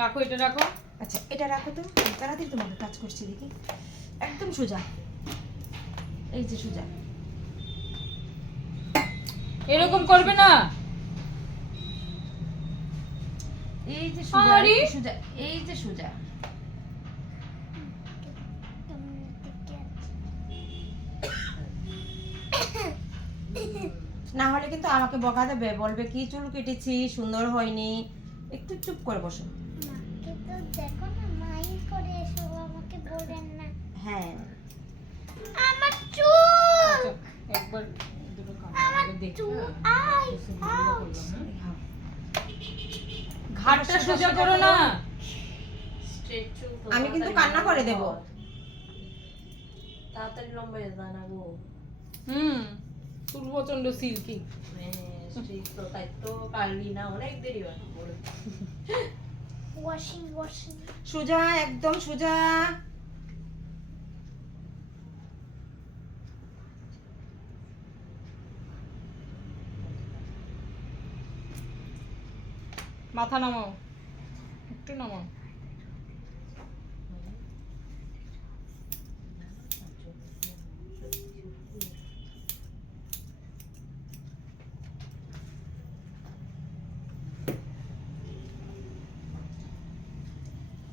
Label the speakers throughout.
Speaker 1: রাখো এটা রাখো।
Speaker 2: আচ্ছা এটা রাখো তো। তাড়াতাড়ি তোমাকে কাজ করছি দেখি। একদম সোজা। এই যে সোজা।
Speaker 1: এরকম করবে না।
Speaker 2: এই যে সোজা এই সোজা এই যে সোজা। না হলে কিন্তু আমাকে বকা দেবে বলবে কি চুল কেটেছি সুন্দর হয়নি। একটু চুপ করে বসো।
Speaker 3: তো দেখো না মাই করে এসব আমাকে বলেন না।
Speaker 2: হ্যাঁ।
Speaker 3: আমার চুল
Speaker 1: আচ্ছা, একবার দুটো কামড় দেখি হ্যাঁ?
Speaker 3: আই।
Speaker 1: ঘাটটা
Speaker 2: সোজা
Speaker 1: করো। না।
Speaker 2: আমি কিন্তু
Speaker 4: তাড়াতাড়ি
Speaker 2: কান্না করে দেব।
Speaker 4: তাড়াতাড়ি লম্বা হয়ে যায় না গো।
Speaker 1: হুম চুল প্রচণ্ড সিল্কি
Speaker 4: স্ট্রেট তো তাই তো পারলি না অনেক দেরি হয়।
Speaker 3: ওয়াশিং ওয়াশিং
Speaker 2: সোজা একদম সোজা।
Speaker 1: মাথা নামাও একটু নামাও।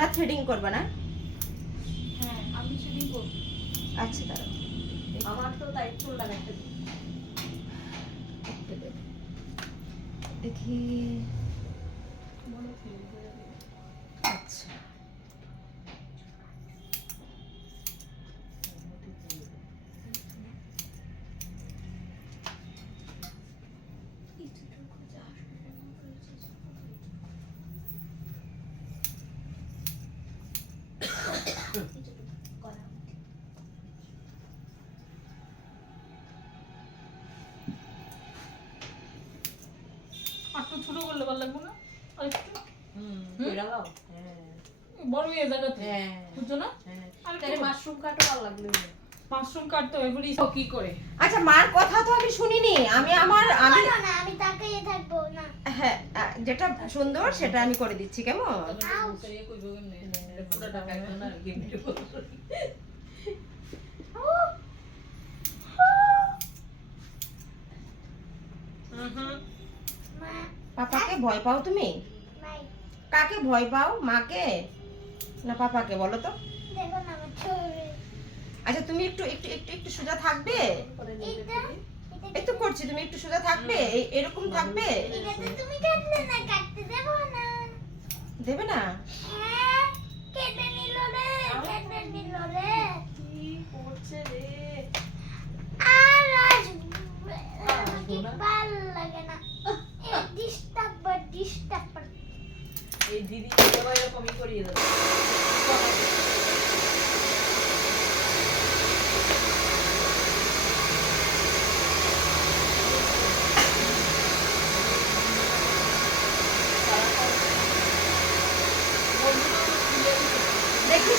Speaker 2: তোমরা থ্রেডিং করবে না?
Speaker 4: হ্যাঁ আমি করব।
Speaker 2: আচ্ছা দাঁড়াও।
Speaker 4: আমার তো তাই চুল লাগাতে
Speaker 2: দেখি আচ্ছা
Speaker 1: আর একটু ছোট করলে ভালো লাগবে না? আর
Speaker 4: হুম কইরা দাও। হ্যাঁ।
Speaker 1: বড় হয়ে যাবে তো
Speaker 4: হ্যাঁ
Speaker 1: বুঝছ না?
Speaker 4: তাহলে মাশরুম কাটো ভালো লাগল
Speaker 1: মাশরুম কাটতে হবে এগুলি কি করে?
Speaker 2: আচ্ছা মার কথা তো আমি শুনিনি। আমি আমার আমি
Speaker 3: না না আমি তাকিয়ে থাকব না।
Speaker 2: হ্যাঁ যেটা সুন্দর সেটা আমি করে দিচ্ছি কেমন?
Speaker 4: পুরো গেম
Speaker 3: মা
Speaker 2: পাপাকে ভয় পাও তুমি? কাকে ভয় পাও? মাকে? না পাপাকে বলো তো। আচ্ছা তুমি একটু একটু একটু একটু সোজা থাকবে? এই তো করছি তুমি একটু সোজা থাকবে? এই এরকম থাকবে?
Speaker 3: তুমি কাটলে না কাটতে দেবো না।
Speaker 2: দেবে না?
Speaker 3: হ্যাঁ কেটে নিল রে কেটে নিল রে।
Speaker 4: কি করছে রে
Speaker 3: আর আজ আমাকে
Speaker 4: আসব না।
Speaker 3: ভালো লাগে না এই ডিস্টার্ব ডিস্টার্ব
Speaker 4: এই দিদি এরকমই করিয়ে দেবে।
Speaker 2: দেখি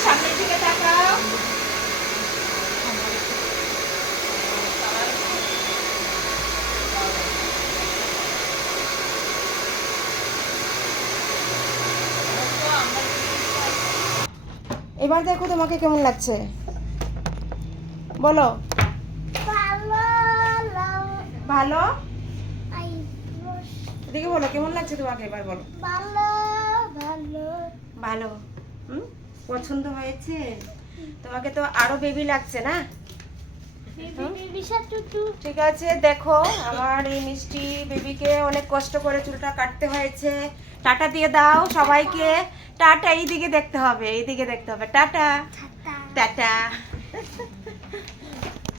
Speaker 2: এবার দেখো তোমাকে কেমন লাগছে। বলো।
Speaker 3: ভালো? আই
Speaker 2: বলো কেমন লাগছে তোমাকে? এবার বলো।
Speaker 3: ভালো। ভালো
Speaker 2: ভালো হুম? পছন্দ হয়েছে? তোমাকে তো আরও বেবি লাগছে না? ঠিক আছে দেখো আমার এই মিষ্টি বেবিকে অনেক কষ্ট করে চুলটা কাটতে হয়েছে। টাটা দিয়ে দাও সবাইকে। টাটা এইদিকে দেখতে হবে এইদিকে দেখতে হবে। টাটা। টাটা।